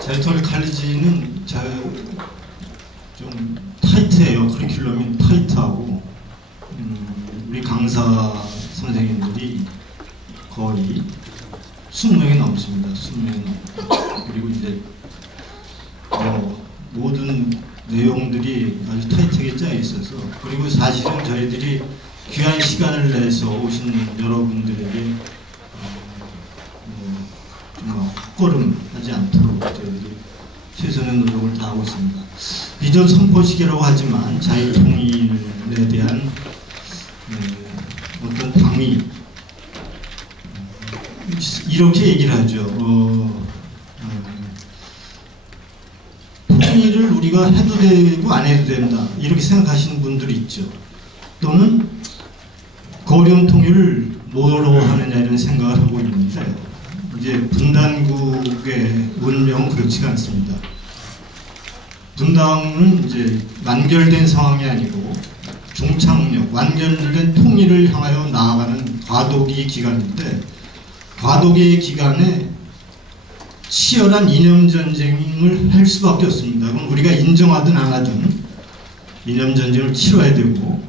자유통일 칼리지는 좀 타이트해요. 커리큘럼이 타이트하고 우리 강사 선생님들이 거의 20명이 넘습니다. 20명이 넘고 그리고 이제 모든 내용들이 아주 타이트하게 짜여 있어서 그리고 사실은 저희들이 귀한 시간을 내서 오신 여러분들에게 헛걸음하지 않도록 저희들이 최선의 노력을 다하고 있습니다. 비전 선포식이라고 하지만 자유통일에 대한 어떤 당위 이렇게 얘기를 하죠. 통일을 우리가 해도 되고 안 해도 된다 이렇게 생각하시는 분들이 있죠. 또는 거리온 통일을 뭐로 하느냐 이런 생각을 하고 있는데 이제 분단국의 운명은 그렇지가 않습니다. 분당은 이제 완결된 상황이 아니고 종착역, 완결된 통일을 향하여 나아가는 과도기 기간인데 과도기의 기간에 치열한 이념전쟁을 할 수밖에 없습니다. 그럼 우리가 인정하든 안 하든 이념전쟁을 치러야 되고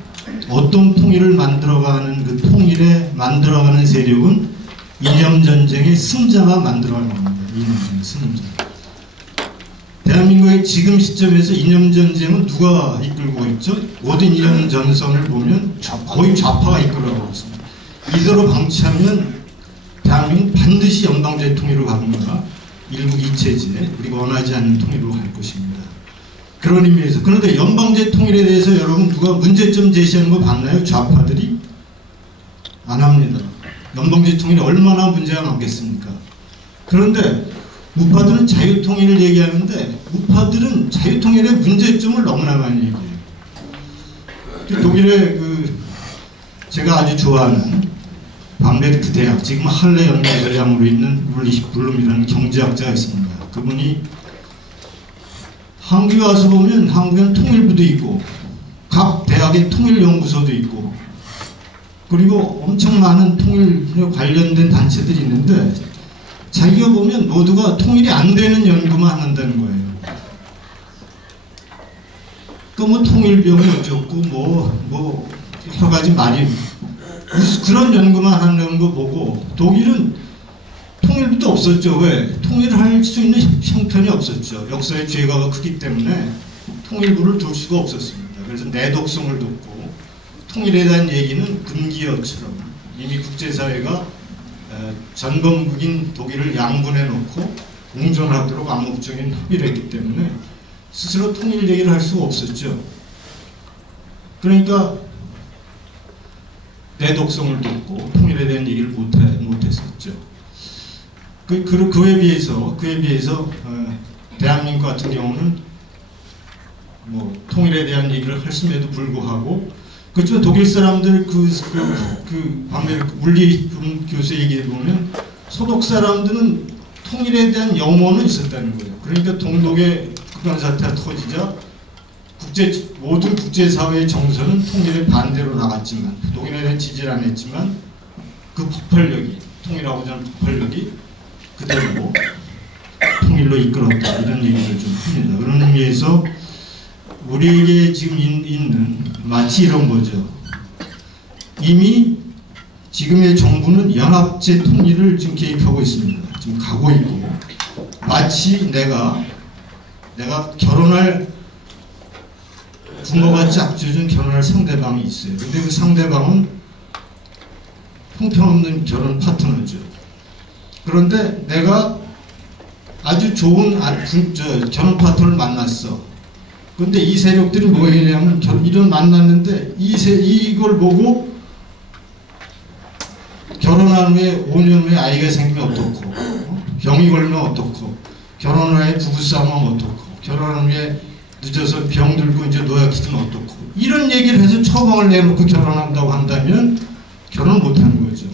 어떤 통일을 만들어가는 그 통일에 만들어가는 세력은 이념전쟁의 승자가 만들어가는 겁니다. 이념전쟁의 승자. 대한민국의 지금 시점에서 이념전쟁은 누가 이끌고 있죠? 모든 이념전선을 보면 거의 좌파가 이끌어가고 있습니다. 이대로 방치하면 대한민국은 반드시 연방제 통일로 가거나 일국 이체제, 우리가 원하지 않는 통일로 갈 것입니다. 그런 의미에서 그런데 연방제 통일에 대해서 여러분 누가 문제점 제시하는 거 봤나요? 좌파들이? 안 합니다. 연방제 통일이 얼마나 문제가 많겠습니까? 그런데 우파들은 자유통일을 얘기하는데 우파들은 자유통일의 문제점을 너무나 많이 얘기해요. 독일의 제가 아주 좋아하는 밤베르크 대학, 지금 할레 연구소장으로 있는 울리히 블룸이라는 경제학자가 있습니다. 그분이 한국에 와서 보면 한국엔 통일부도 있고 각 대학에 통일연구소도 있고 그리고 엄청 많은 통일에 관련된 단체들이 있는데 자기가 보면 모두가 통일이 안 되는 연구만 한다는 거예요. 뭐 통일병이 어쩌고 뭐 여러 가지 말이 그런 연구만 하는 거 보고 독일은 통일도 없었죠. 왜? 통일을 할 수 있는 형편이 없었죠. 역사의 죄가가 크기 때문에 통일부를 둘 수가 없었습니다. 그래서 내독성을 뒀고 통일에 대한 얘기는 금기어처럼 이미 국제사회가 전범국인 독일을 양분해 놓고 공존하도록 암묵적인 합의를 했기 때문에 스스로 통일 얘기를 할 수가 없었죠. 그러니까 내독성을 뒀고 통일에 대한 얘기를 못했었죠. 그에 비해서 대한민국 같은 경우는 뭐 통일에 대한 얘기를 했음에도 불구하고 그렇죠. 독일 사람들 밤에 물리 교수 얘기해 보면 서독 사람들은 통일에 대한 염원은 있었다는 거예요. 그러니까 동독의 극한 사태가 터지자 모든 국제사회의 정서는 통일에 반대로 나갔지만 독일에 대한 지지를 안 했지만 그 폭발력이 통일하고자 하는 폭발력이 그대로 통일로 이끌었다 이런 얘기를 좀 합니다. 그런 의미에서 우리에게 지금 있는 마치 이런 거죠. 이미 지금의 정부는 연합제 통일을 지금 계획하고 있습니다. 지금 가고 있고 마치 내가 결혼할 부모가 짝지어준 결혼할 상대방이 있어요. 근데 그 상대방은 형편없는 결혼 파트너죠. 그런데 내가 아주 좋은 결혼 파트너를 만났어. 근데 이 세력들이 뭐 했냐면 이런 만났는데 이걸 보고 결혼한 후에 5년 후에 아이가 생기면 어떻고 병이 걸리면 어떻고 결혼 후에 부부싸움하면 어떻고 결혼한 후에 늦어서 병 들고 이제 노약해지면 어떻고 이런 얘기를 해서 처방을 내놓고 결혼한다고 한다면 결혼 못하는 거죠.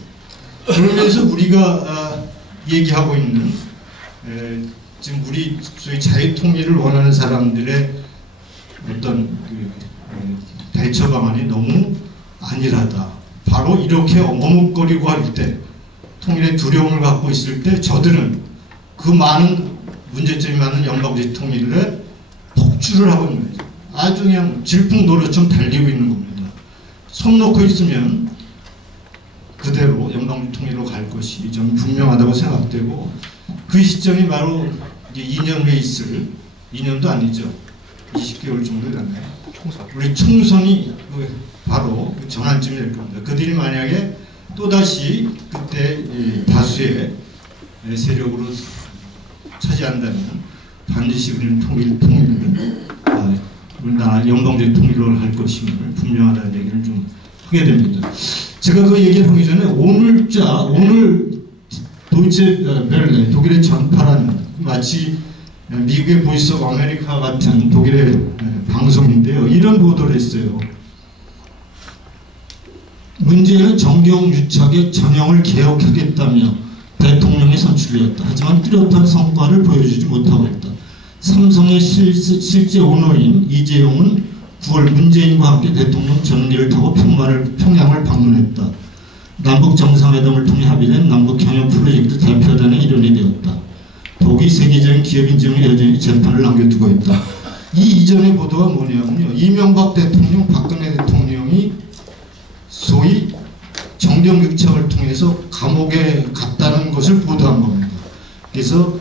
그러면서 우리가 얘기하고 있는 지금 우리 소위 자유통일을 원하는 사람들의 어떤 대처 방안이 너무 안일하다. 바로 이렇게 머뭇거리고 할 때, 통일의 두려움을 갖고 있을 때 저들은 그 많은 문제점이 많은 연방주의 통일에 폭주를 하고 있는 거죠. 아주 그냥 질풍노래처럼 달리고 있는 겁니다. 손 놓고 있으면 그대로 연방주의 통일로 갈 것이 좀 분명하다고 생각되고, 그 시점이 바로 이제 2년 후에 있을, 2년도 아니죠. 20개월 정도 됐나요? 우리 총선이 바로 전환점이 될 겁니다. 그들이 만약에 또다시 그때 다수의 세력으로 차지한다면 반드시 우리는 통일을 우리나라 연방주의 통일을 할 것임을 분명하다는 얘기를 좀 하게 됩니다. 제가 그 얘기를 하기 전에 오늘 도이체 벨레, 독일의 전파라는, 마치 미국의 보이스 오브 아메리카 같은 독일의 방송인데요. 이런 보도를 했어요. 문재인은 정경유착의 전형을 개혁하겠다며 대통령에 선출되었다. 하지만 뚜렷한 성과를 보여주지 못하고 있다. 삼성의 실제 오너인 이재용은 9월 문재인과 함께 대통령 전기를 타고 평양을 방문했다. 남북 정상회담을 통해 합의된 남북 경협 프로젝트 대표단의 일원이 되었다. 독이 세계적인 기업 인증을 여전히 재판을 남겨두고 있다. 이 이전의 보도가 뭐냐면요, 이명박 대통령, 박근혜 대통령이 소위 정경유착을 통해서 감옥에 갔다는 것을 보도한 겁니다. 그래서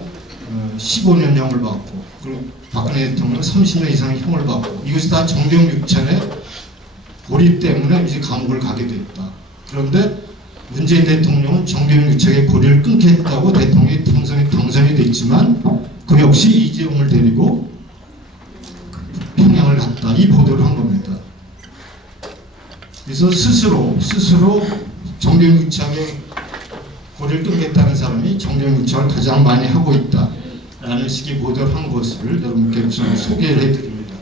15년형을 받고, 그리고 박근혜 대통령 30년 이상의 형을 받고, 이것이 다 정경유착의 고리 때문에 이제 감옥을 가게 됐다. 그런데 문재인 대통령은 정경유착의 고리를 끊겠다고 대통령이 당선이 됐지만, 그 역시 이재용을 데리고 평양을 갔다. 이 보도를 한 겁니다. 그래서 스스로 정경유착의 고리를 끊겠다는 사람이 정경유착을 가장 많이 하고 있다 라는 식의 보도를 한 것을 여러분께 우선 소개를 해드립니다.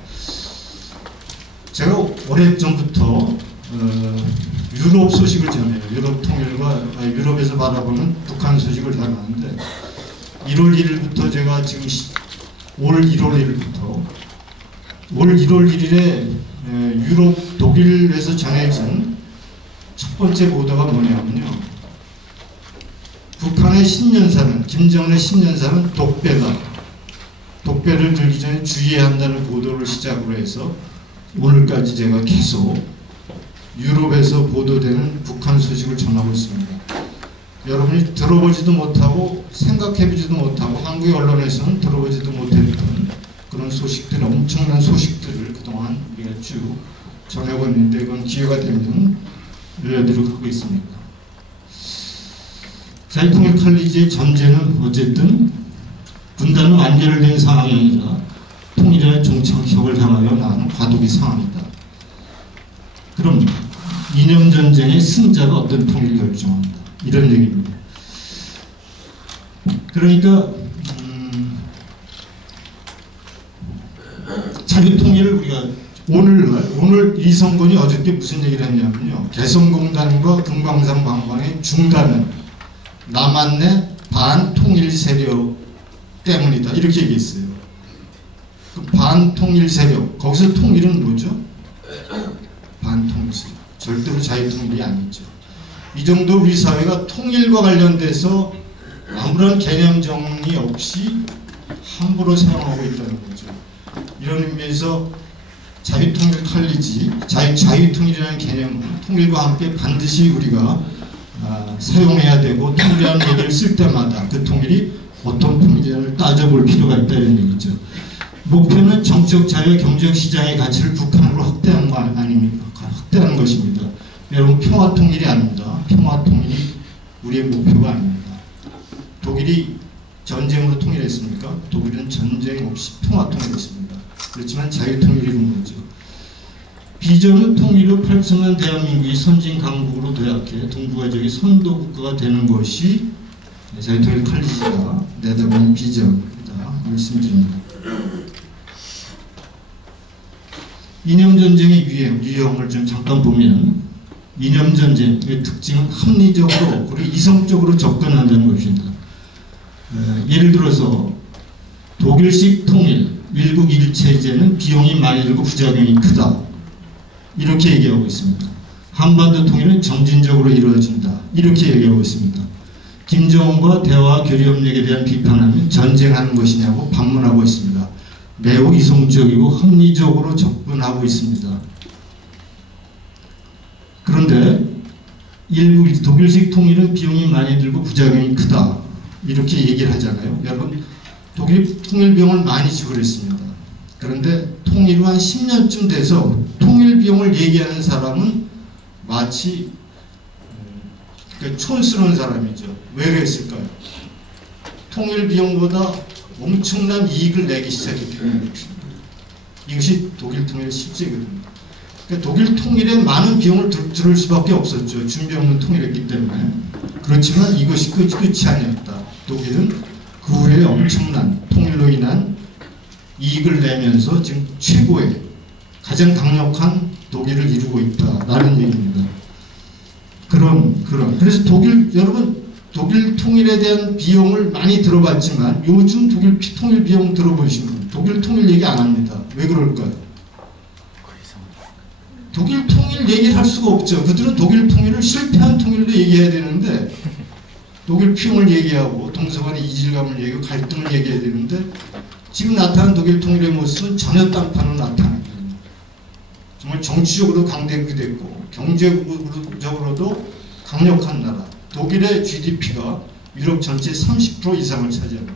제가 오래전부터 유럽 소식을 전해요. 유럽 통일과 유럽에서 바라보는 북한 소식을 전하는데, 1월 1일부터 제가 지금 올 1월 1일에 유럽 독일에서 전해진 첫 번째 보도가 뭐냐면요, 북한의 신년사는, 김정은의 신년사는 독배다. 독배를 들기 전에 주의해야 한다는 보도를 시작으로 해서 오늘까지 제가 계속 유럽에서 보도되는 북한 소식을 전하고 있습니다. 여러분이 들어보지도 못하고 생각해보지도 못하고 한국의 언론에서는 들어보지도 못했던 그런 소식들, 엄청난 소식들을 그동안 우리가 쭉 전하고 있는데, 그건 기회가 되면 알려드리도록 하겠습니다. 자유통일 칼리지의 전제는 어쨌든 분단은 완결된 상황이 아니라 통일의 종착역을 향하여 나가는 과도기 상황이다. 그럼 이념 전쟁의 승자가 어떤 통일을 결정한다. 이런 얘기입니다. 그러니까 자유통일을 우리가 오늘 이성건이 어저께 무슨 얘기를 했냐면요, 개성공단과 금강산 관광의 중단은 남한내 반통일 세력 때문이다. 이렇게 얘기했어요. 그 반통일 세력, 거기서 통일은 뭐죠? 반통일 세력. 절대로 자유통일이 아니죠. 이 정도 우리 사회가 통일과 관련돼서 아무런 개념 정리 없이 함부로 사용하고 있다는 거죠. 이런 의미에서 자유통일 칼리지, 자유통일이라는 개념은 통일과 함께 반드시 우리가 사용해야 되고, 통일이라는 얘기를 쓸 때마다 그 통일이 어떤 통일인지를 따져볼 필요가 있다, 이런 얘기죠. 목표는 정치적 자유와 경제적 시장의 가치를 북한으로 확대하는 거 아닙니까? 확대하는 것입니다. 여러분, 평화통일이 아닙니다. 평화통일이 우리의 목표가 아닙니다. 독일이 전쟁으로 통일했습니까? 독일은 전쟁 없이 평화통일했습니다. 그렇지만 자유통일이 이룬 거죠. 비전은 통일로 활성화한 대한민국이 선진 강국으로 도약해 동북아적인 선도국가가 되는 것이 자유통일 칼리지가 내다보는 비전이다 말씀드립니다. 이념전쟁의 유형을 좀 잠깐 보면, 이념 전쟁의 특징은 합리적으로 그리고 이성적으로 접근한다는 것입니다. 예를 들어서 독일식 통일, 일국 일체제는 비용이 많이 들고 부작용이 크다. 이렇게 얘기하고 있습니다. 한반도 통일은 점진적으로 이루어진다. 이렇게 얘기하고 있습니다. 김정은과 대화 교류 협력에 대한 비판하면 전쟁하는 것이냐고 반문하고 있습니다. 매우 이성적이고 합리적으로 접근하고 있습니다. 그런데 일부 독일식 통일은 비용이 많이 들고 부작용이 크다. 이렇게 얘기를 하잖아요. 여러분, 독일 통일 비용을 많이 지불했습니다. 그런데 통일 후 한 10년쯤 돼서 통일 비용을 얘기하는 사람은 마치 촌스러운 사람이죠. 왜 그랬을까요? 통일 비용보다 엄청난 이익을 내기 시작했기 때문입니다. 이것이 독일 통일의 실제거든요. 그러니까 독일 통일에 많은 비용을 들을 수밖에 없었죠. 준비 없는 통일이었기 때문에. 그렇지만 이것이 끝이 아니었다. 독일은 그 후에 엄청난 통일로 인한 이익을 내면서 지금 최고의 가장 강력한 독일을 이루고 있다라는 얘기입니다. 그래서 여러분 독일 통일에 대한 비용을 많이 들어봤지만 요즘 독일 통일 비용 들어보시면 독일 통일 얘기 안 합니다. 왜 그럴까요? 독일 통일 얘기를 할 수가 없죠. 그들은 독일 통일을 실패한 통일로 얘기해야 되는데 독일 피용을 얘기하고 동서간의 이질감을 얘기하고 갈등을 얘기해야 되는데 지금 나타난 독일 통일의 모습은 전혀 딴판으로 나타납니다. 정말 정치적으로 강대국됐고 경제적으로도 강력한 나라. 독일의 GDP가 유럽 전체 30% 이상을 차지합니다.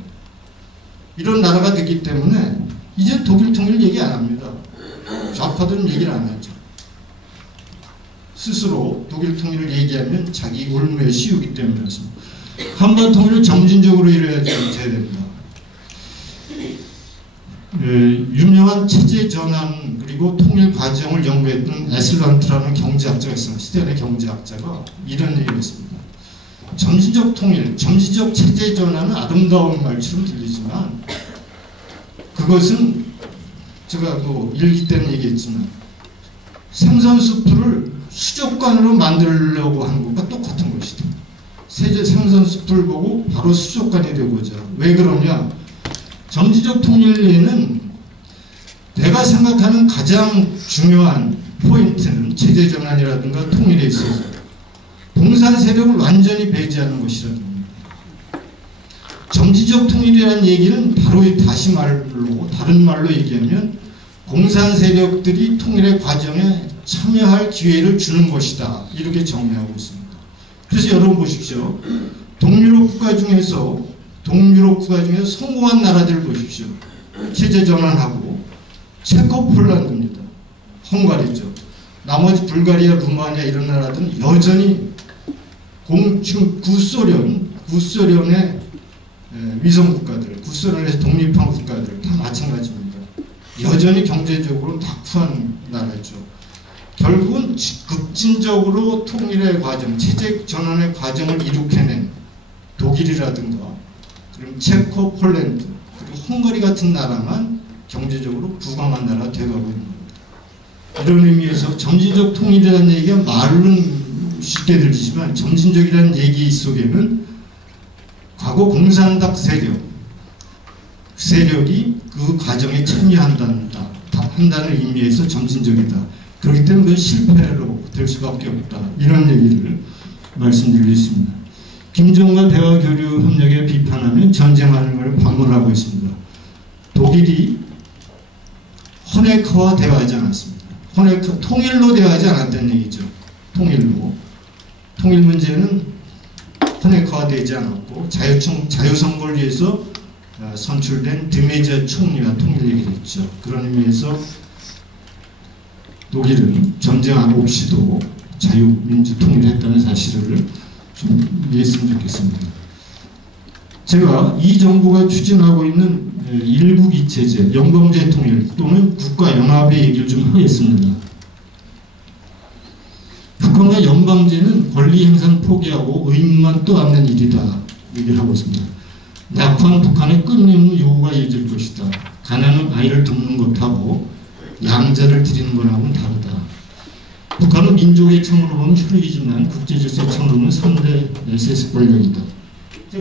이런 나라가 됐기 때문에 이제 독일 통일 얘기 안 합니다. 좌파들은 얘기를 안 하죠. 스스로 독일 통일을 얘기하면 자기 올무에 씌우기 때문이었습니다. 한반 통일을 점진적으로 이뤄야지 됩니다. 유명한 체제 전환 그리고 통일 과정을 연구했던 에슬란트라는 경제학자가 있습니다. 스테인의 경제학자가 이런 얘기를 했습니다. 점진적 통일, 점진적 체제 전환은 아름다운 말처럼 들리지만 그것은 제가 일기 때는 얘기했지만 생선수프를 수족관으로 만들려고 하는 것과 똑같은 것이다. 생선수프를 보고 바로 수족관이 되고자. 왜 그러냐? 점진적 통일에는 내가 생각하는 가장 중요한 포인트는 체제 전환이라든가 통일에 있어서 공산 세력을 완전히 배제하는 것이라는 겁니다. 점진적 통일이라는 얘기는 바로 다른 말로 얘기하면 공산 세력들이 통일의 과정에 참여할 기회를 주는 것이다. 이렇게 정의하고 있습니다. 그래서 여러분 보십시오. 동유럽 국가 중에서 성공한 나라들 보십시오. 체제 전환하고 체코 폴란드입니다. 헝가리죠. 나머지 불가리아, 루마니아 이런 나라들은 여전히 지금 구소련의 위성 국가들, 구소련에서 독립한 국가들 다 마찬가지입니다. 여전히 경제적으로 낙후한 나라죠. 결국은 급진적으로 통일의 과정, 체제 전환의 과정을 이룩해낸 독일이라든가 그럼 체코, 폴란드, 그리고 헝가리 같은 나라만 경제적으로 부강한 나라가 되어가고 있는 겁니다. 이런 의미에서 점진적 통일이라는 얘기가 말은 쉽게 들리지만 점진적이라는 얘기 속에는 과거 공산당 세력이 그 과정에 참여한다는 의미에서 점진적이다. 그렇기 때문에 그건 실패로 될 수밖에 없다. 이런 얘기를 말씀드리겠습니다. 김정은과 대화 교류 협력에 비판하면 전쟁하는 것을 반문하고 있습니다. 독일이 호네커와 대화하지 않았습니다. 통일로 대화하지 않았다는 얘기죠. 통일 문제는 호네커화되지 않았고 자유선거를 위해서 선출된 드메저 총리와 통일 얘기를 했죠. 그런 의미에서 독일은 전쟁 없이도 자유민주 통일을 했다는 사실을 좀 이해했으면 좋겠습니다. 제가 이 정부가 추진하고 있는 일국이체제, 영광제 통일 또는 국가연합의 얘기를 좀 하겠습니다. 북한과 연방제는 권리 행사는 포기하고 의무만 떠안는 일이다 얘기를 하고 있습니다. 낙후한 북한의 끊임없는 요구가 이어질 것이다. 가난한 아이를 돕는 것하고 양자를 드리는 것하고는 다르다. 북한은 민족의 창으로 보면 혈육이지만 국제질서의 창으로 보면 3대 SS 권력이다.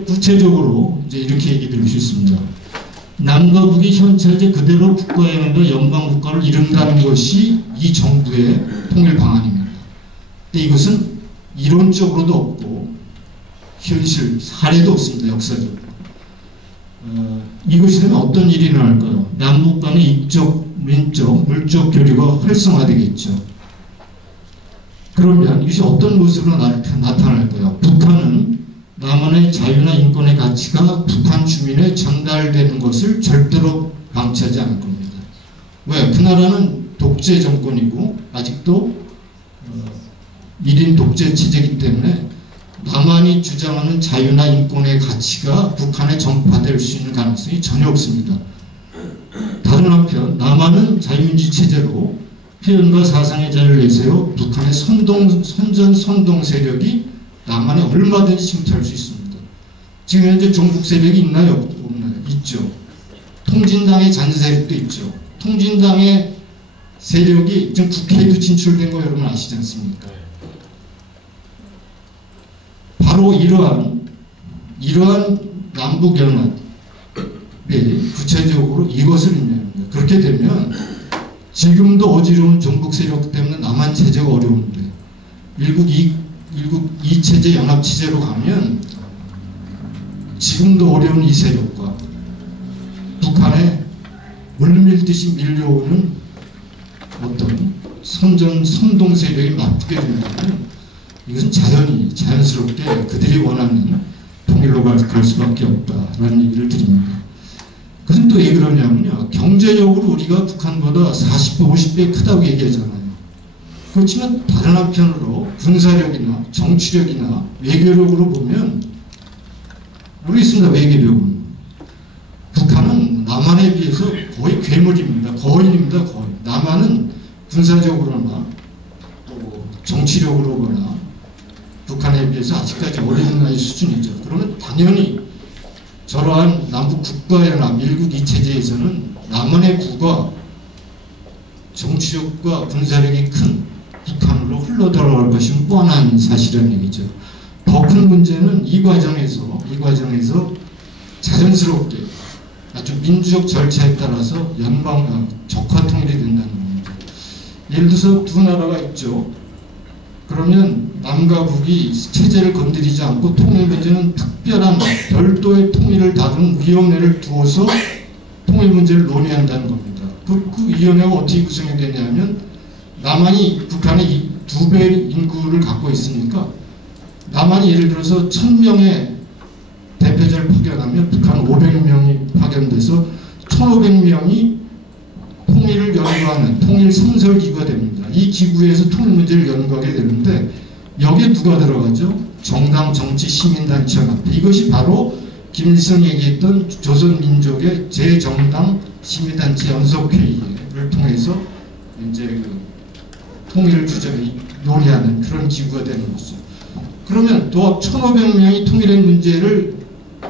구체적으로 이제 이렇게 얘기 드릴 수 있습니다. 남과 북이 현체제 그대로 국가연합과 연방국가를 이룬다는 것이 이 정부의 통일 방안입니다. 근데 이것은 이론적으로도 없고 현실 사례도 없습니다. 역사적으로. 이것이 되면 어떤 일이 일어날까요? 남북 간의 입적, 민적, 물적 교류가 활성화되겠죠. 그러면 이것이 어떤 모습으로 나타날까요? 북한은 남한의 자유나 인권의 가치가 북한 주민에 전달되는 것을 절대로 방치하지 않을 겁니다. 왜? 그 나라는 독재 정권이고 아직도 1인 독재 체제이기 때문에 남한이 주장하는 자유나 인권의 가치가 북한에 전파될 수 있는 가능성이 전혀 없습니다. 다른 한편 남한은 자유민주 체제로 표현과 사상의 자유를 내세워 북한의 선전 세력이 남한에 얼마든지 침투할 수 있습니다. 지금 현재 종북 세력이 있나요? 없나요? 있죠. 통진당의 잔재 세력도 있죠. 통진당의 세력이 지금 국회에도 진출된 거 여러분 아시지 않습니까? 바로 이러한 남북연합이 구체적으로 이것을 의미합니다. 그렇게 되면 지금도 어지러운 종북 세력 때문에 남한 체제가 어려운데 일국 2체제 연합 체제로 가면 지금도 어려운 이 세력과 북한에 물밀듯이 밀려오는 어떤 선동 세력이 맞붙게 된다면 이것은 자연스럽게 그들이 원하는 통일로 갈 수밖에 없다라는 얘기를 드립니다. 그것은 또 왜 그러냐면요. 경제적으로 우리가 북한보다 40배, 50배 크다고 얘기하잖아요. 그렇지만 다른 한편으로 군사력이나 정치력이나 외교력으로 보면 모르겠습니다. 외교력은. 북한은 남한에 비해서 거의 괴물입니다. 거인입니다. 거인. 남한은 군사적으로나 또 정치력으로나 북한에 비해서 아직까지 어린 나이 수준이죠. 그러면 당연히 저러한 남북 국가연합 1국 2체제에서는 남한의 구가 정치력과 군사력이 큰 북한으로 흘러들어갈 것이 뻔한 사실이라는 얘기죠. 더 큰 문제는 이 과정에서 자연스럽게 아주 민주적 절차에 따라서 적화 통일이 된다는 겁니다. 예를 들어서 두 나라가 있죠. 그러면 남과 북이 체제를 건드리지 않고 통일 문제는 특별한 별도의 통일을 다루는 위원회를 두어서 통일 문제를 논의한다는 겁니다. 그 위원회가 어떻게 구성이 되냐면 남한이 북한의 2배 인구를 갖고 있으니까 남한이 예를 들어서 1000명의 대표자를 파견하면 북한 500명이 파견돼서 1500명이 통일을 연구하는 통일 상설기구가 됩니다. 이 기구에서 통일 문제를 연구하게 되는데 여기에 누가 들어가죠? 정당, 정치, 시민단체 연합회. 이것이 바로 김일성이 얘기했던 조선민족의 제정당 시민단체 연석회의를 통해서 이제 통일을 논의하는 그런 기구가 되는 거죠. 그러면 또 1500명이 통일의 문제를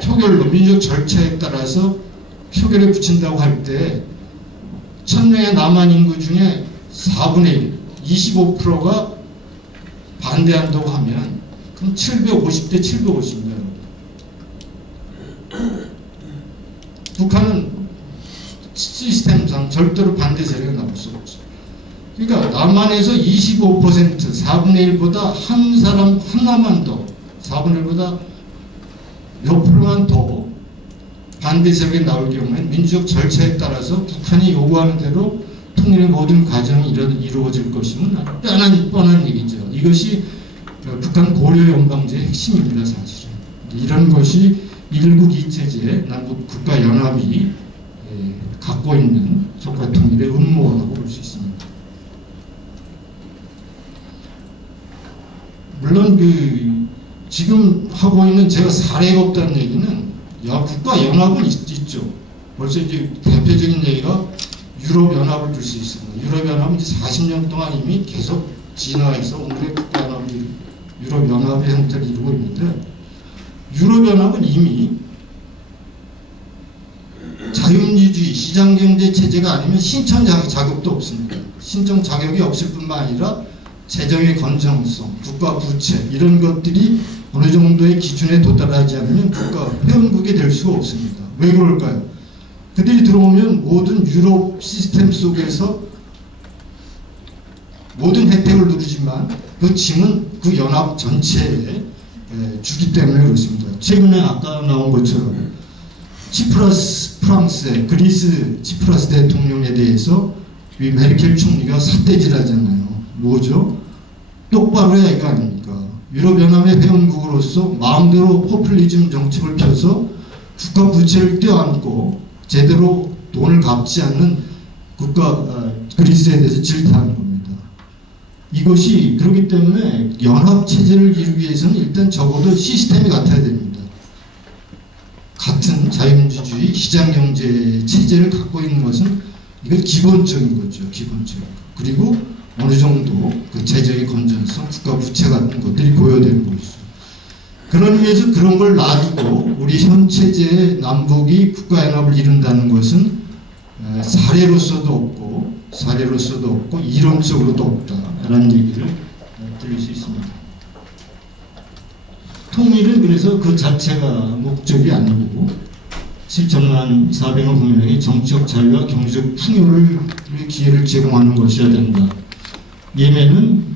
표결로 민주적 절차에 따라서 표결에 붙인다고 할 때 1000명의 남한 인구 중에 4분의 1, 25%가 반대한다고 하면 그럼 750대 750입니다. 북한은 시스템상 절대로 반대 세력이 나올 수 없죠. 그러니까 남한에서 25% 4분의 1보다 한 사람 하나만 더 4분의 1보다 몇 프로만 더 반대 세력이 나올 경우에는 민주적 절차에 따라서 북한이 요구하는 대로 통일의 모든 과정이 이루어질 것임은 뻔한 얘기죠. 이것이 북한 고려 연방제의 핵심입니다. 사실은. 이런 것이 1국 2체제 남북 국가연합이 갖고 있는 적과 통일의 음모라고 볼 수 있습니다. 물론 지금 하고 있는 제가 사례가 없다는 얘기는 국가연합은 있죠. 벌써 이제 대표적인 얘기가 유럽연합을 들 수 있습니다. 유럽연합은 이제 40년 동안 이미 계속 진화해서 오늘의 국가연합이 유럽연합의 형태를 이루고 있는데 유럽연합은 이미 자유민주주의 시장경제 체제가 아니면 신청 자격도 없습니다. 신청 자격이 없을 뿐만 아니라 재정의 건전성, 국가 부채 이런 것들이 어느 정도의 기준에 도달하지 않으면 국가 회원국이 될 수가 없습니다. 왜 그럴까요? 그들이 들어오면 모든 유럽 시스템 속에서 모든 혜택을 누리지만 그 짐은 그 연합 전체에 주기 때문에 그렇습니다. 최근에 아까 나온 것처럼 치프라스 프랑스의 그리스 치프라스 대통령에 대해서 이 메르켈 총리가 삿대질하잖아요. 뭐죠? 똑바로 해야 이거 아닙니까? 유럽연합의 회원국으로서 마음대로 포퓰리즘 정책을 펴서 국가 부채를 떼어안고 제대로 돈을 갚지 않는 그리스에 대해서 질타하는 겁니다. 이것이 그렇기 때문에 연합체제를 이루기 위해서는 일단 적어도 시스템이 같아야 됩니다. 같은 자유민주주의 시장경제 체제를 갖고 있는 것은 이건 기본적인 거죠. 기본적인 거. 그리고 어느 정도 그 재정의 건전성, 국가 부채 같은 것들이 보여되는 것이죠. 그런 의미에서 그런 걸 놔두고 우리 현 체제의 남북이 국가연합을 이룬다는 것은 사례로서도 없고 이론적으로도 없다라는 얘기를 드릴 수 있습니다. 통일은 그래서 그 자체가 목적이 아니고 7천만 400만 국민에게 정치적 자유와 경제적 풍요를 기회를 제공하는 것이어야 된다. 예멘은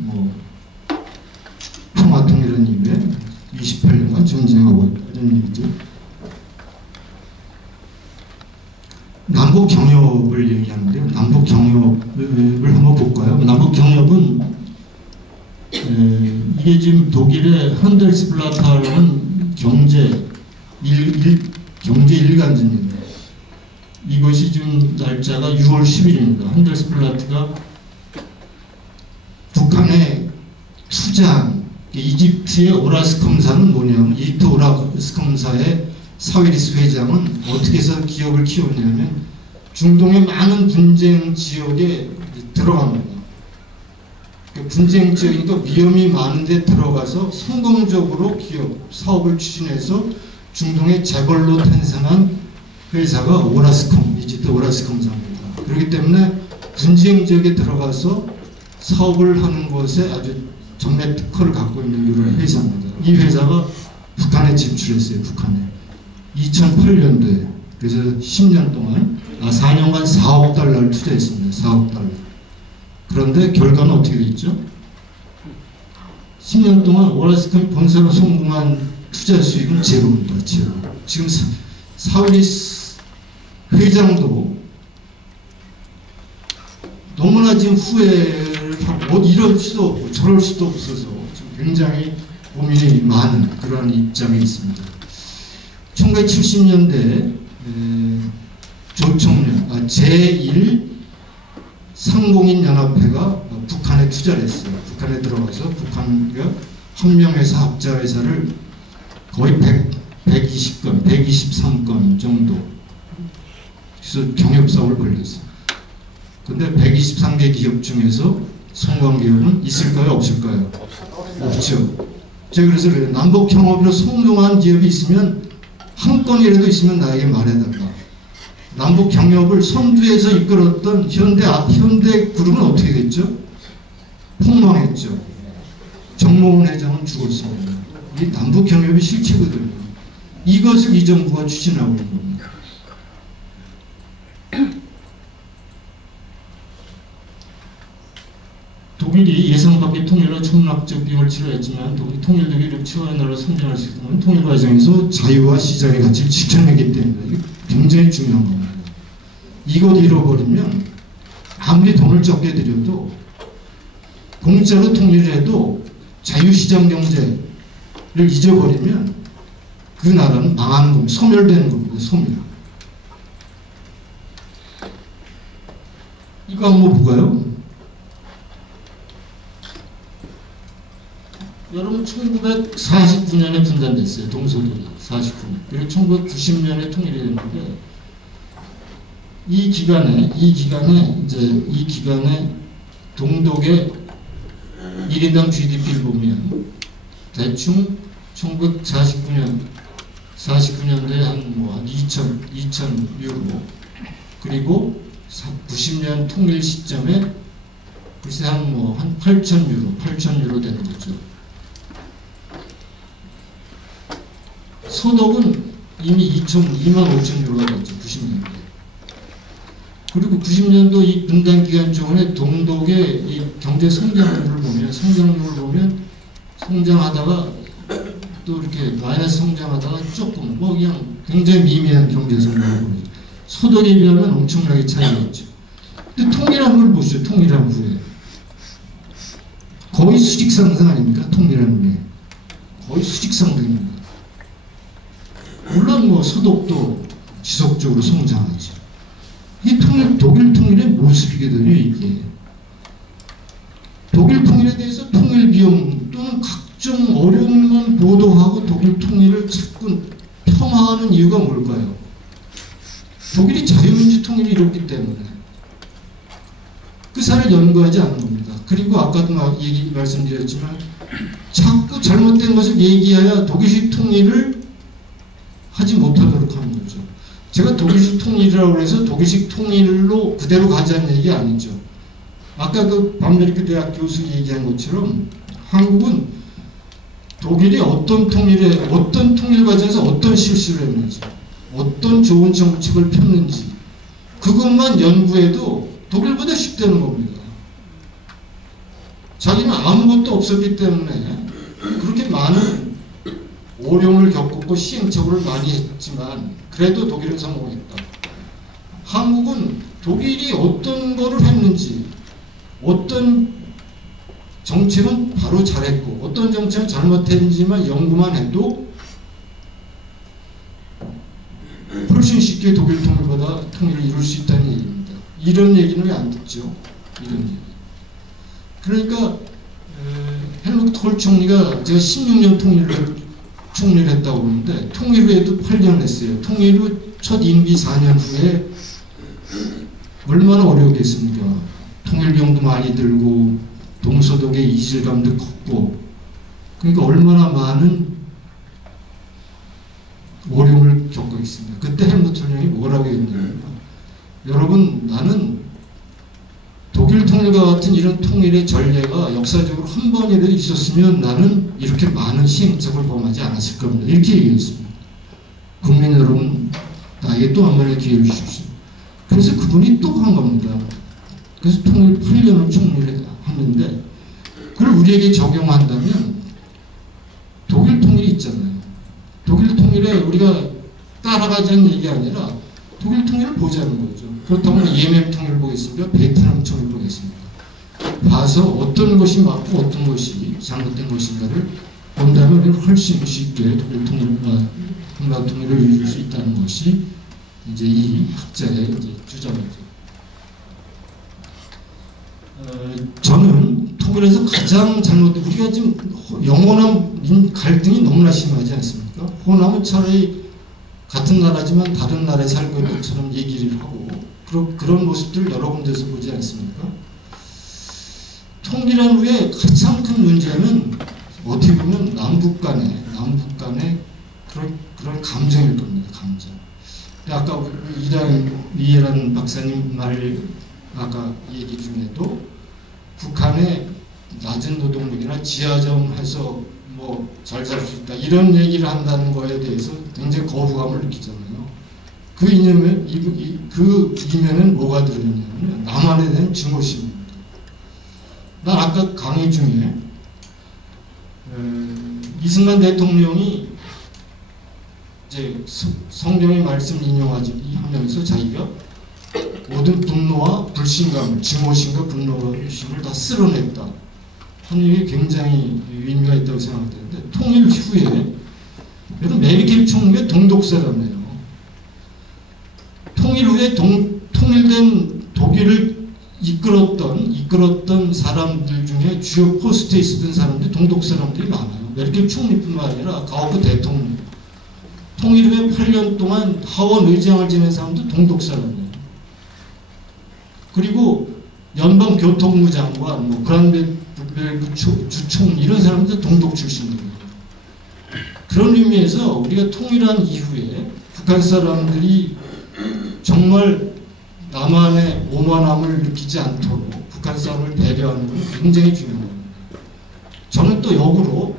평화통일은 이후에 28년간 전쟁하고 있다. 이런 얘기죠. 남북 경협을 얘기하는데요. 남북 경협을 한번 볼까요? 남북 경협은 이게 지금 독일의 헌델스블라타라는 경제 일간지입니다. 이것이 지금 날짜가 6월 10일입니다. 헌델스블라트가 북한의 투자한 이집트의 오라스컴사는 뭐냐면 이집트 오라스컴사의 사위리스 회장은 어떻게 해서 기업을 키웠냐면 중동의 많은 분쟁 지역에 들어갑니다. 분쟁 지역이니까 위험이 많은데 들어가서 성공적으로 기업 사업을 추진해서 중동의 재벌로 탄생한 회사가 오라스컴, 이집트 오라스컴사입니다. 그렇기 때문에 분쟁 지역에 들어가서 사업을 하는 것에 아주 정례 특허를 갖고 있는 이런 회사입니다. 이 회사가 북한에 진출했어요. 북한에 2008년도에. 그래서 10년 동안 4년간 4억 달러를 투자했습니다. 4억 달러. 그런데 결과는 어떻게 됐죠? 10년 동안 오라스컴이 본사로 성공한 투자 수익은 제로입니다. 제로. 지금 사우디스 회장도 너무나 지금 후회를 하고 이럴 수도 없고 저럴 수도 없어서 지금 굉장히 고민이 많은 그러한 입장에 있습니다. 1970년대 조총련 제1 상공인 연합회가 북한에 투자를 했어요. 북한에 들어가서 북한과 한명회사 합자회사를 거의 120건, 123건 정도 그래서 경협사업을 벌렸어요. 근데 123개 기업 중에서 성공한 기업은 있을까요? 없을까요? 없죠. 제가 그래서 그래요. 남북 경협으로 성공한 기업이 있으면 한 건이라도 있으면 나에게 말해달라. 남북 경협을 선두에서 이끌었던 현대 그룹은 어떻게 됐죠? 폭망했죠. 정몽훈 회장은 죽었습니다. 이 남북 경협의 실체거든요. 이것을 이 정부가 추진하고 있는 겁니다. 독일이 예상 밖의 통일로 천문학적 비용을 치러했지만 독일 통일력이 이렇게 치열한 나라로 성장할 수 있다면 통일 과정에서 자유와 시장의 가치를 지켜내기 때문에 이게 굉장히 중요한 겁니다. 이것 잃어버리면 아무리 돈을 적게 들여도 공짜로 통일을 해도 자유시장 경제를 잊어버리면 그 나라는 망하는 겁니다. 소멸되는 겁니다. 소멸. 이거 한번 볼까요? 여러분 1949년에 분단됐어요. 동서독이 49년. 그리고 1990년에 통일이 됐는데 이 기간에 동독의 1인당 GDP를 보면 대충 1949년도에 한 2,000 유로 그리고 90년 통일 시점에 글쎄 한 8,000유로 되는 거죠. 서독은 이미 25,000유로가 됐죠. 90년대. 그리고 90년도 이 분단 기간 중에 동독의 이 경제 성장률을 보면 성장하다가 또 이렇게 마이너스 성장하다가 조금 그냥 굉장히 미미한 경제 성장을 보이죠. 서독에 비하면 엄청나게 차이가 있죠. 근데 통일한 걸 보시죠. 통일한 후에 거의 수직 상승 아닙니까? 통일한 후에 거의 수직 상승입니다. 물론 서독도 지속적으로 성장하죠. 이 독일 통일의 모습이거든요. 이게 독일 통일에 대해서 통일 비용 또는 각종 어려움만 보도하고 독일 통일을 자꾸 폄하하는 이유가 뭘까요? 독일이 자유민주 통일이 이뤘기 때문에 그 사를 연구하지 않는 겁니다. 그리고 아까도 말씀드렸지만 자꾸 잘못된 것을 얘기해야 독일식 통일을 하지 못하도록 하는 거죠. 제가 독일식 통일이라고 해서 독일식 통일로 그대로 가자는 얘기 아니죠. 아까 그 밤메리크 대학 교수 얘기한 것처럼 한국은 독일이 어떤 통일 과정에서 어떤 실수를 했는지, 어떤 좋은 정책을 폈는지 그것만 연구해도 독일보다 쉽다는 겁니다. 자기는 아무것도 없었기 때문에 그렇게 많은 어려움을 겪었고 시행착오를 많이 했지만 그래도 독일은 성공했다. 한국은 독일이 어떤 거를 했는지, 어떤 정책은 바로 잘했고 어떤 정책은 잘못했는지만 연구만 해도 훨씬 쉽게 독일 통일보다 통일을 이룰 수 있다는 얘기입니다. 이런 얘기는 왜 안 듣죠? 이런 얘기. 그러니까 헬무트 콜 총리가 제가 16년 총리를 했다고 보는데 통일 후에도 8년 했어요. 통일 후 첫 임기 4년 후에 얼마나 어려웠겠습니까? 통일 비용도 많이 들고 동서독의 이질감도 컸고 그러니까 얼마나 많은 어려움을 겪고 있습니다. 그때 헬무트 총리가 뭐라고 했냐면 여러분 나는 독일 통일과 같은 이런 통일의 전례가 역사적으로 한 번이라도 있었으면 나는 이렇게 많은 시행착오를 범하지 않았을 겁니다. 이렇게 얘기했습니다. 국민 여러분 나에게 또 한 번의 기회를 주십시오. 그래서 그분이 또 한 겁니다. 그래서 통일 8년을 총리를 하는데 그걸 우리에게 적용한다면 독일 통일이 있잖아요. 독일 통일에 우리가 따라가자는 얘기 아니라 독일 통일을 보자는 거죠. 그렇다면 예멘 통일을 보겠습니까? 베트남 통일을 보겠습니까? 봐서 어떤 것이 맞고 어떤 것이 잘못된 것인가를 본다면 우리는 훨씬 쉽게 독일 통일과 한국 통일을 이룰 수 있다는 것이 이제 이 학자의 이제 주장이죠. 저는 통일에서 가장 잘못된 우리가 지금 영원한 갈등이 너무나 심하지 않습니까? 호남은 차라리 같은 나라지만 다른 나라에 살고 있는 것처럼 얘기를 하고 그런 모습들을 여러 군데서 보지 않습니까? 통일한 후에 가장 큰 문제는 어떻게 보면 남북 간의 그런 감정일 겁니다. 감정. 아까 이해란 박사님 말 아까 얘기 중에도 북한의 낮은 노동력이나 지하점 해서 뭐 잘 살 수 있다 이런 얘기를 한다는 거에 대해서 굉장히 거부감을 느끼잖아요. 그 이면은 뭐가 들어있냐면 남한에 대한 증오심입니다. 난 아까 강의 중에 이승만 대통령이 이제 성경의 말씀을 인용하면서 자기가 모든 분노와 불신감, 증오심과 분노심을 다 쓸어냈다 하는 게 굉장히 의미가 있다고 생각되는데 통일 후에 여러분 메르켈 총리가 동독 사람이에요. 통일 후에 통일된 독일을 이끌었던 사람들 중에 주요 포스트에 있었던 사람들이 동독 사람들이 많아요. 메르켈 총리뿐만 아니라 가우프 대통령. 통일 후에 8년 동안 하원 의장을 지낸 사람도 동독 사람이에요. 그리고 연방교통부 장관, 브란덴베르크 주총리 이런 사람들 동독 출신입니다. 그런 의미에서 우리가 통일한 이후에 북한 사람들이 정말 남한의 오만함을 느끼지 않도록 북한 싸움을 배려하는 건 굉장히 중요합니다. 저는 또 역으로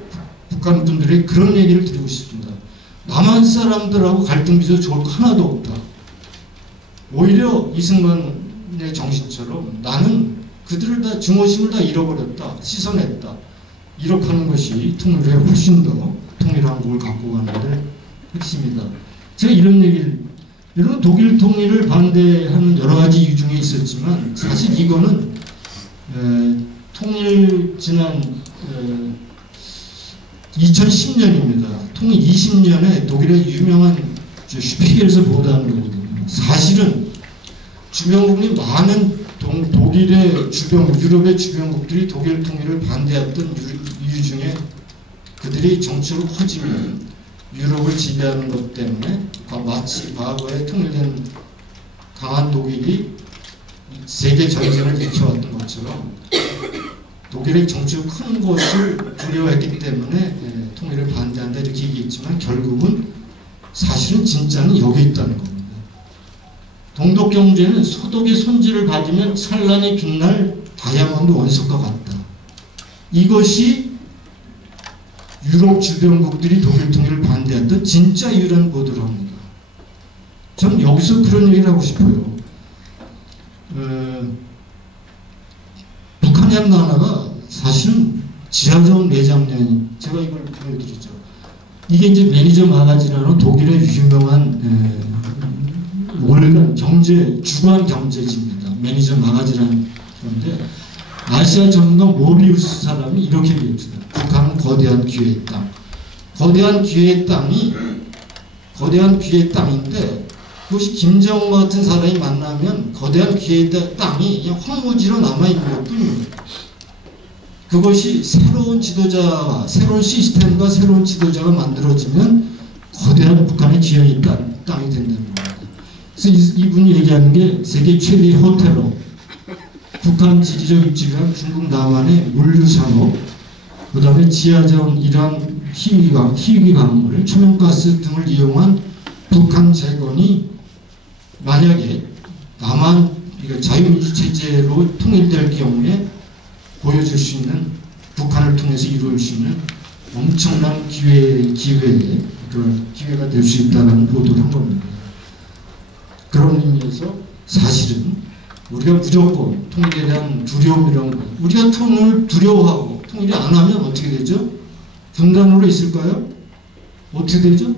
북한 분들에게 그런 얘기를 드리고 싶습니다. 남한 사람들하고 갈등 빚어 좋을 거 하나도 없다. 오히려 이승만의 정신처럼 나는 그들을 다 중호심을 다 잃어버렸다. 씻어냈다. 이렇게 하는 것이 통일에 훨씬 더 통일한 국을 갖고 가는데 핵심이다. 제가 이런 얘기를, 여러분 독일 통일을 반대하는 여러 가지 이유 중에 있었지만 사실 이거는 통일 지난 2010년입니다. 통일 20년에 독일의 유명한 슈피겔에서 보도한 거거든요. 사실은 주변국이 많은 독일의 유럽의 주변국들이 독일 통일을 반대했던 이유 중에 그들이 정치로 커지면 유럽을 지배하는 것 때문에 마치 과거에 통일된 강한 독일이 세계 전쟁을 일으켜왔던 것처럼 독일의 정치로 큰 것을 두려워했기 때문에 통일을 반대한다 이렇게 얘기했지만 결국은 사실은 진짜는 여기 있다는 겁니다. 동독 경제는 소독의 손질을 받으면 찬란히 빛날 다이아몬드 원석과 같다. 이것이 유럽 주변국들이 독일 통일을 반대했던 진짜 이유라는 보도를 합니다. 저는 여기서 그런 얘기를 하고 싶어요. 북한의 한 나라가 사실은 지하자원 매장량이, 제가 이걸 보여드리죠. 이게 이제 매니저 마가진이라는 독일의 유명한 월간 경제, 주간 경제지입니다. 매니저 마가진이라는 건데, 아시아 전문가 모비우스 사람이 이렇게 얘기했어요. 북한은 거대한 기회의 땅. 거대한 기회의 땅인데, 그것이 김정은 같은 사람이 만나면 거대한 기회의 땅이 그냥 황무지로 남아있는 것 뿐입니다. 그것이 새로운 지도자와 새로운 시스템과 새로운 지도자가 만들어지면 거대한 북한의 기회의 땅이 된다는 겁니다. 그래서 이분이 얘기하는 게 세계 최대의 호텔로 북한 지리적 입지가 중국 남한의 물류산업, 그 다음에 지하자원, 이란 희귀 광물, 천연가스 등을 이용한 북한 재건이 만약에 남한 자유민주 체제로 통일될 경우에 보여줄 수 있는, 북한을 통해서 이루어질 수 있는 엄청난 기회가 될 수 있다는 보도를 한 겁니다. 그런 의미에서 사실은 우리가 무조건 통일에 대한 두려움 이런 거, 우리가 통일을 두려워하고 통일이 안 하면 어떻게 되죠? 분단으로 있을까요? 어떻게 되죠?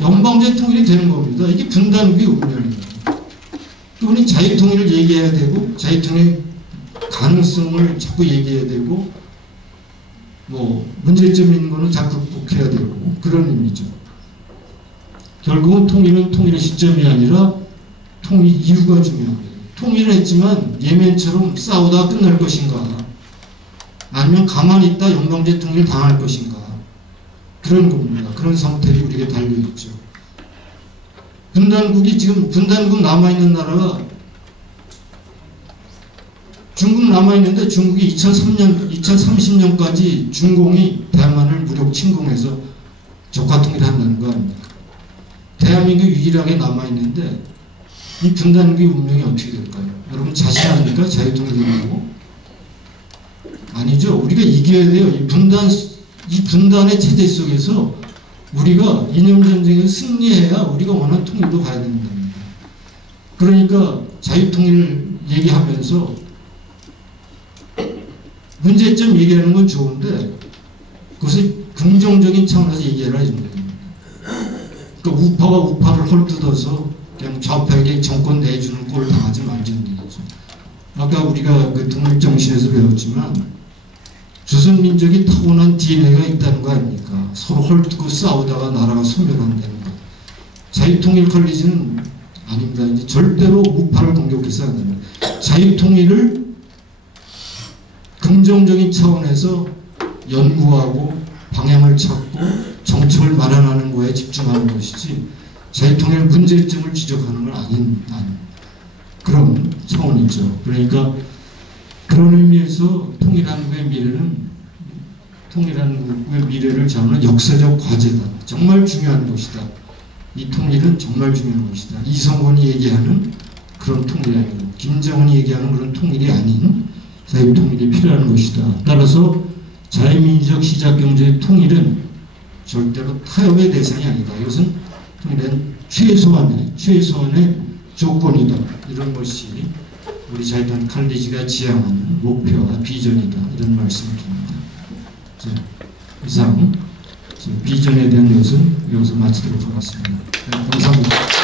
연방제 통일이 되는 겁니다. 이게 분단국의 운명입니다. 그분이 자유통일을 얘기해야 되고 자유통일 가능성을 자꾸 얘기해야 되고 뭐 문제점 있는 거는 자꾸 극복해야 되고 그런 의미죠. 결국은 통일은 통일의 시점이 아니라 통일 이유가 중요합니다. 통일을 했지만 예멘처럼 싸우다 끝날 것인가, 아니면 가만히 있다 연방제 통일 당할 것인가, 그런 겁니다. 그런 선택이 우리에게 달려있죠. 분단국이 지금 분단국 남아있는 나라가 중국 남아있는데 중국이 2030년까지 중공이 대만을 무력 침공해서 적화통일을 한다는 거 아닙니까? 대한민국이 유일하게 남아있는데 이 분단국의 운명이 어떻게 될까요? 여러분 자신합니까? 자유통일이라고? 아니죠. 우리가 이겨야 돼요. 이 분단의 체제 속에서 우리가 이념전쟁에서 승리해야 우리가 원하는 통일도 가야 된답니다. 그러니까 자유통일 얘기하면서 문제점 얘기하는 건 좋은데 그것을 긍정적인 차원에서 얘기해라 이 정도입니다. 그러니까 우파가 우파를 헐뜯어서 그냥 좌파에게 정권 내주는 꼴을 당하지 말자는 얘기죠. 아까 우리가 그 독립정신에서 배웠지만 조선민족이 타고난 DNA가 있다는 거 아닙니까? 서로 헐뜯고 싸우다가 나라가 소멸한다는 거. 자유통일 컬리지는 아닙니다. 이제 절대로 우파를 공격해서 안 됩니다. 자유통일을 긍정적인 차원에서 연구하고 방향을 찾고 정책을 마련하는 거에 집중하는 것이지 자유통일 문제점을 지적하는 건 아닌 그런 차원이죠. 그러니까 그런 의미에서 통일한국의 미래를 잡는 역사적 과제다. 정말 중요한 것이다. 이 통일은 정말 중요한 것이다. 이성건이 얘기하는 그런 통일이 아니고 김정은이 얘기하는 그런 통일이 아닌 사회 통일이 필요한 것이다. 따라서 자유민주적 시장경제의 통일은 절대로 타협의 대상이 아니다. 이것은 통일은 최소한의 조건이다. 이런 것이 우리 자유당 칼리지가 지향하는 목표와 비전이다. 이런 말씀을 드립니다. 자, 이상 비전에 대한 것은 여기서 마치도록 하겠습니다. 네, 감사합니다.